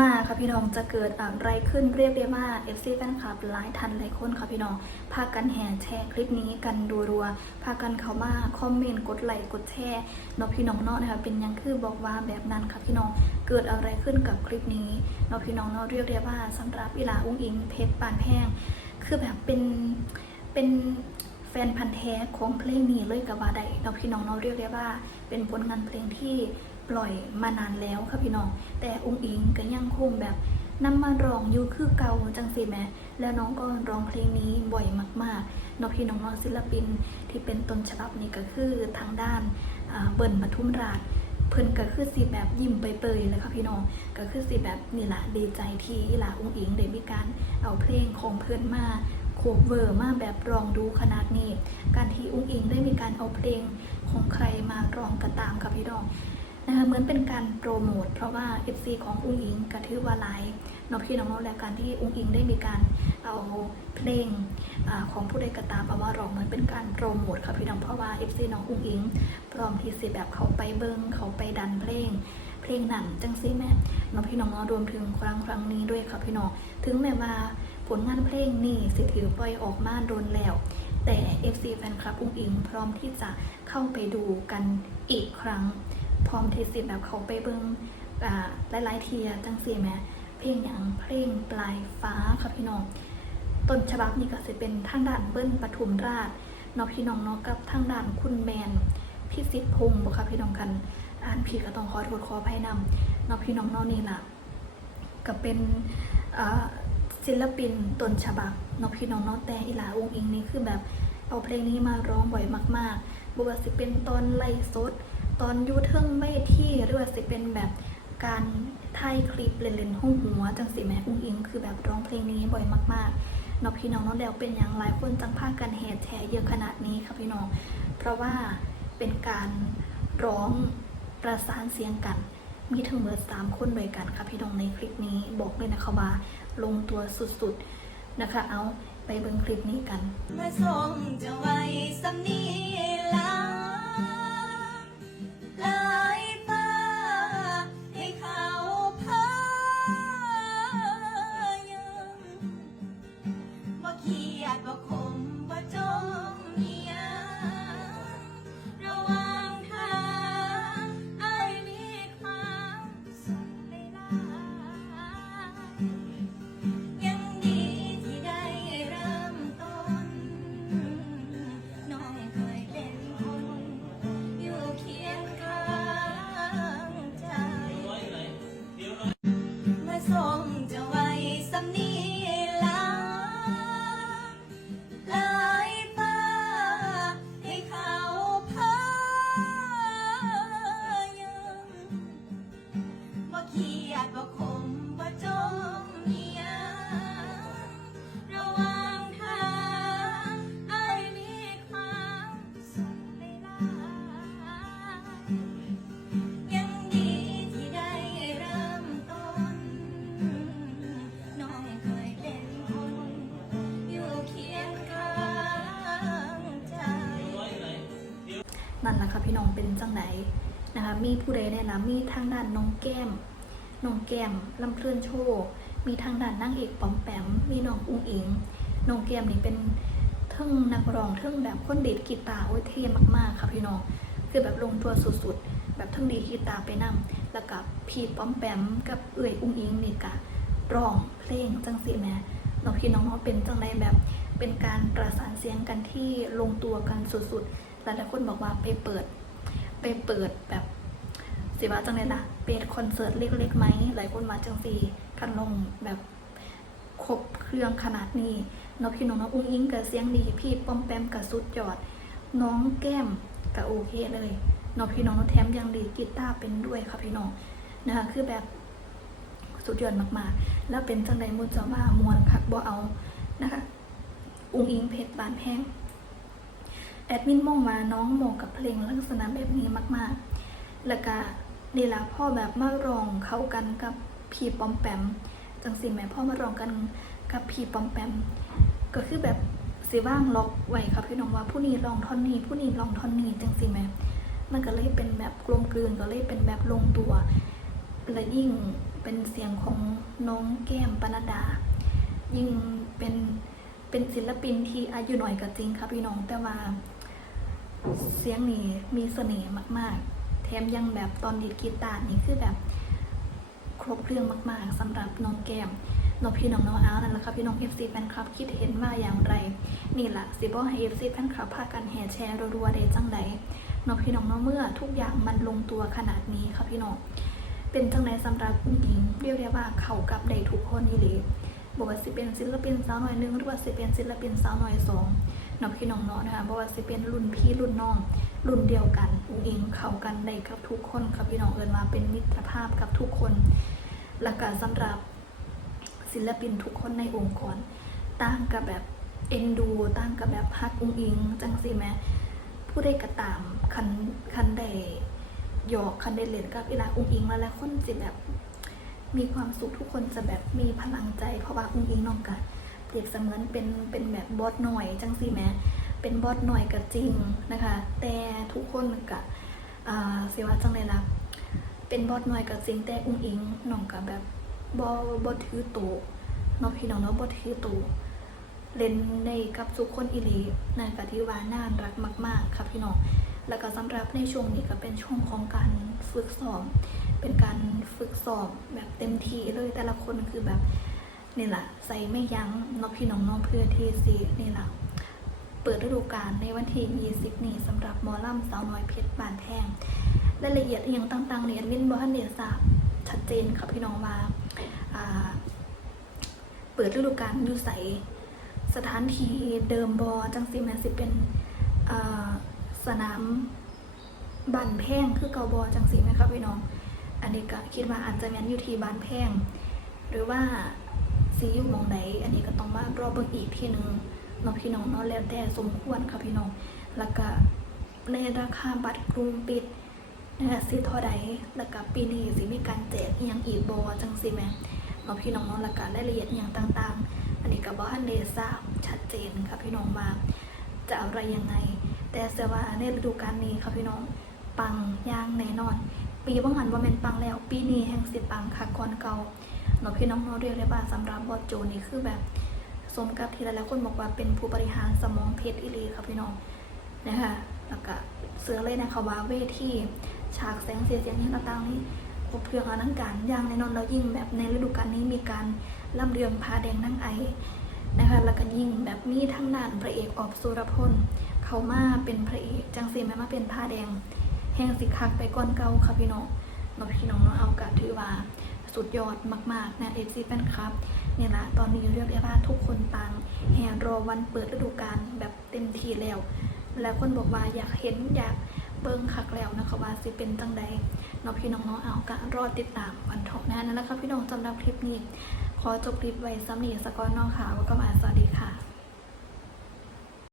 มาค่ะพี่น้องจะเกิดอะไรขึ้นเรียกได้ว่า FC แฟนคลับหลายทันหลายคนค่ะพี่น้องพากันแห่แชร์คลิปนี้กันรัวๆพากันเข้ามาคอมเมนต์กดไลค์กดแชร์เนาะพี่น้องเนาะนะคะเป็นยังคือบอกว่าแบบนั้นค่ะพี่น้องเกิดอะไรขึ้นกับคลิปนี้เนาะพี่น้องเนาะเรียกได้ว่าสำหรับอีลาอุ้งอิงเพชรปานแพงคือแบบเป็นเป็นแฟนพันธ์แท้ของเพลงนี้เลยกับว่าใดเนาะพี่น้องเนาะเรียกได้ว่า เป็นผลงานเพลงที่ ปล่อยมานานแล้วค่ะพี่น้อง แต่องค์อิงก็ยังคงแบบนำมาร้องอยู่คือเก่าจังสิแม่แล้วน้องก็ร้องเพลงนี้บ่อยมากๆเน้องพี่น้องน้องศิลปินที่เป็นต้นฉบับนี้ก็คือทางด้านเบิ่นปทุมราชเพิ่นก็คือสิแบบยิ้มเปยๆเลยค่ะพี่น้องก็คือสิแบบนี่ละดีใจที่หลาองค์อิงได้มีการเอาเพลงของเพิ่อนมาโคเวอร์มาแบบร้องดูขนาดนี้ การที่อุ้งอิงได้มีการเอาเพลงของใครมาร้องก็ตามค่ะพี่น้อง นะคะเหมือนเป็นการโปรโมทเพราะว่า FC ของอุ้งอิงกระทือว่าไลฟ์นาะพี่น้องๆและการที่อุ้งอิงได้มีการเอาเพลงอของผู้ใดกระตามเอามาร้องเหมือนเป็นการโปรโมทค่ะพี่น้องเพราะว่า FC น้องอุ้งอิงพร้อมที่สิแบบเขาไปเบิงเขาไปดันเพลงเพลงหนังจังซี่แม่เนาะพี่น้องรวมถึงครั้งครั้งนี้ด้วยค่ะพี่น้องถึงแม้ว่าผลงานเพลงนี่สิถือปล่อยออกมาโดนแล้ว แต่ FC แฟนคลับอุ้งอิงพร้อมที่จะเข้าไปดูกันอีกครั้ง พร้อมที่สิแบบเขาไปเบิ้งอ่าหลายๆเทียจังสี่แม่เพลงอย่างเพลงปลายฟ้าค่ะพี่น้องต้นฉบับนี้ก็จะเป็นทางด้านเบิ้ลปทุมราชเนาะพี่น้องเนาะกับทางด้านคุณแมนพี่สิทธิ์พงศ์บ่ค่ะพี่น้องกันอ่านผิดก็ต้องขอโทษขออภัยนำเนาะพี่น้องเนาะนี่ล่ะก็เป็นศิลปินต้นฉบับเนาะพี่น้องเนาะแต่อีหลาองค์อิงนี่คือแบบเอาเพลงนี้มาร้องบ่อยมากๆบ่ว่าสิเป็นตอนไล่สด ตอนยูเทิงไม่ที่หรือว่าสิเป็นแบบการถ่ายคลิปเล่นๆห้องหัวจังสิแม่อุ้งอิงคือแบบร้องเพลงนี้บ่อยมากๆเนาะพี่น้องเนาะแล้วเป็นอย่างหลายคนจังพากันแห่แชร์เยอะขนาดนี้ค่ะพี่น้อง เพราะว่าเป็นการร้องประสานเสียงกัน มีทั้งหมดสามคนด้วยกันค่ะพี่น้องในคลิปนี้บอกเลยนะคะว่าลงตัวสุดๆนะคะเอาไปเบิ่งคลิปนี้กันมาส่งจะไว้สำนี นั่นแหละค่ะพี่น้องเป็นจังไหนนะคะมีผู้ใดแนะนำมีทางด้านน้องแก้มน้องแก้มลำเพลินโชว์มีทางด้านนางเอกปอมแปมมีน้องอุ้งอิงน้องแก้มนี่เป็นเทิงนักร้องเทิงแบบคนเด็ดกีตาร์โอ้ยเท่มากๆค่ะพี่น้องคือแบบลงตัวสุดๆ แบบเทิงดีกีตาร์ไปนํแล้วกับพี่ป้อมแปมกับเอื่อยอุ้งอิงนี่กะร้องเพลงจังสิแม่น้องพี่น้องเนาเป็นจังไดแบบเป็นการประสานเสียงกันที่ลงตัวกันสุดๆ หลายๆคนบอกว่าไปเปิด ไปเปิดแบบสิว่าจังเลยล่ะเปิดคอนเสิร์ตเล็กๆไหมหลายคนมาจังสีกันลงแบบครบเครื่องขนาดนี้น้องพี่น้องน้องอุ้งอิงกับเสียงดีพี่ป้อมแปมกับสุดยอด น้องแก้มกับโอเคเลยน้องพี่น้องน้องแถมยังดีกีตาร์เป็นด้วยค่ะพี่น้องนะคะคือแบบสุดยอดมากๆ แล้วเป็นจังใดมุนจะว่ามวนคักบ่เอานะคะ อุ้งอิงเพชรบานแพง แอดมินมองมาน้องมาะกับเพลงลักษณะแบบนี้มากๆ แล้วก็นี่ละพ่อแบบมาร้องเข้ากันกับพี่ปอมแปม จังสิแม่พ่อมาร้องกันกับพี่ปอมแปม ก็คือแบบสิว่างล็อกไว้ครับพี่น้องว่าผู้นี้ร้องท่อนนี้ ผู้นี้ร้องท่อนนี้จังสิแม่มันก็เลยเป็นแบบกลมกลืนก็เลยเป็นแบบลงตัวและยิ่งเป็นเสียงของน้องแก้มปนดดายิ่งเป็นเป็นศิลปินที่อายุหน่อยก็จริงครับพี่น้องแต่ว่า เสียงนี่มีเสน่ห์มากๆ แถมยังแบบตอนดีดกีตาร์นี่คือแบบครบเครื่องมากๆสำหรับน้องแก้มน้องพี่น้องน้องอาร์นั่นแหละครับพี่น้องเอฟซีแฟนคลับคิดเห็นว่าอย่างไร นี่แหละสิบอให้เอฟซีแฟนคลับพากันแห่แชร์รัวๆได้จังใดน้องพี่น้องน้องเมื่อทุกอย่างมันลงตัวขนาดนี้ครับพี่น้องเป็นจังใดสำหรับผู้หญิงเรียกได้ว่าเขากับได้ทุกคนนี่เลยบอกว่าสิเป็นศิลปินสาวหน่อยหนึ่งหรือว่าสิเป็นศิลปินสาวหน่อยสอง น้องพี่น้องเนาะนะคะบอกว่าสิเป็นรุ่นพี่รุ่นน้อง รุ่นเดียวกันอุ้งอิงเข้ากันได้กับทุกคนครับพี่น้องเอินมาเป็นมิตรภาพกับทุกคนและก็สำหรับศิลปินทุกคนในองค์กรต่างกับแบบเอ็นดูต่างกับแบบฮักอุ้งอิง จังสิแหม่ผู้ได้กระตามคันคันได้หยอกคันได้เล่นกับอีลาอุ้งอิงมาแล้วคนสิแบบมีความสุขทุกคนจะแบบมีพลังใจเพราะว่าอุ้งอิงน้องกะ เปรียบเสมือนเป็นเป็นแบบบอสหน่อยจังสิแม่เป็นบอสหน่อยก็จริงนะคะ แต่ทุกคนกะอ่าเสียว่าจังเลยละเป็นบอสหน่อยกับจริงแต่อุ้งอิงน้องกับแบบบอบอถือโตวน้องพี่น้องเนาะบอถือโตวเล่นในกับทุกคนอีหลีนั่นก็ที่ว่าน่ารักมาก ๆครับพี่น้องแล้วก็สำหรับในช่วงนี้ก็เป็นช่วงของการฝึกซ้อมเป็นการฝึกซ้อมแบบเต็มที่เลยแต่ละคนคือแบบ นี่แหละใส่ไม่ยั้งน้องพี่น้องน้องเพื่อที่สินี่แหละเปิดฤดูกาลในวันที่ 20 นี้สำหรับมอลำสาวน้อยเพชรบานแพงรายละเอียดอย่างต่างๆเนี่ยมินบอทันเดทราบชัดเจนค่ะพี่น้องว่าเปิดฤดูกาลอยู่ใสสถานที่เดิมบอจังสิแมนสิเป็นสนามบันแพงคือเกาบอจังสีไหมครับพี่น้อง อันนี้ก็คิดว่าอาจจะแมนอยู่ที่บ้านแพง หรือว่า ซีอยู่มองใดอันนี้ก็ต้องมารอเบิ่งอีกทีหนึงเนาะพี่น้องเนาะแล้วแต่สมควรค่ะพี่น้อง แล้วก็ในราคาบัตรกรุงปิดนะคะสิเท่าใดแล้วก็ปีนี้สิมีการแจกอยังอีกบ่จังสิแม่เนาะพี่น้องเนาะแล้วก็รายละเอียดอหยังต่างๆ อันนี้ก็บ่ทันได้ทราบชัดเจนค่ะพี่น้องว่าจะอะไรยังไง แต่เชื่อว่าในฤดูกาลนี้ค่ะพี่น้องปังอย่างแน่นอน ปีบ่หันว่าแม่นปังแล้ว ปีนี้แห่งสิปังคักก่อนเก่า เนาะพี่น้องเนาเรียกได้ว่าสำหรับบอสโจนี่คือแบบสมกับที่หลายๆคนบอกว่าเป็นผู้บริหารสมองเพชรอีหลีค่ะพี่น้องนะคะแล้วก็เสือเลยนะคะว่าเวทีฉากแสงสีเสียงที่ต่างๆนี่ครบเครื่องอลังการอย่างแน่นอนแล้วยิ่งแบบในฤดูกาลนี้มีการล่ำเรืองพาแดงนั่งไอนะคะแล้วก็ยิ่งแบบมีทั้งด้านพระเอกออบสุรพลเขามาเป็นพระเอกจังสีแม่มาเป็นผ้าแดง แห้งสิคักไปก้อนเก่าค่ะพี่น้องเนาพี่น้องเนาะเอากะถือว่า สุดยอดมากๆนะเอฟซีแฟนคลับเนี่ยละตอนนี้เรียกได้ว่าทุกคนต่างแห่รอวันเปิดฤดูกาลแบบเต็มที่แล้ว แล้วคนบอกว่าอยากเห็นอยากเบิ่งคักแล้วนะคะว่าสิเป็นจังใดเนาะพี่น้องเนาะเอาก็รอติดตามวันเถาะนะนั่นแหละครับพี่น้องสำหรับคลิปนี้ ขอจบคลิปไว้ซ้ำนี้สกอร์นองค่ะว่าก็มาสวัสดี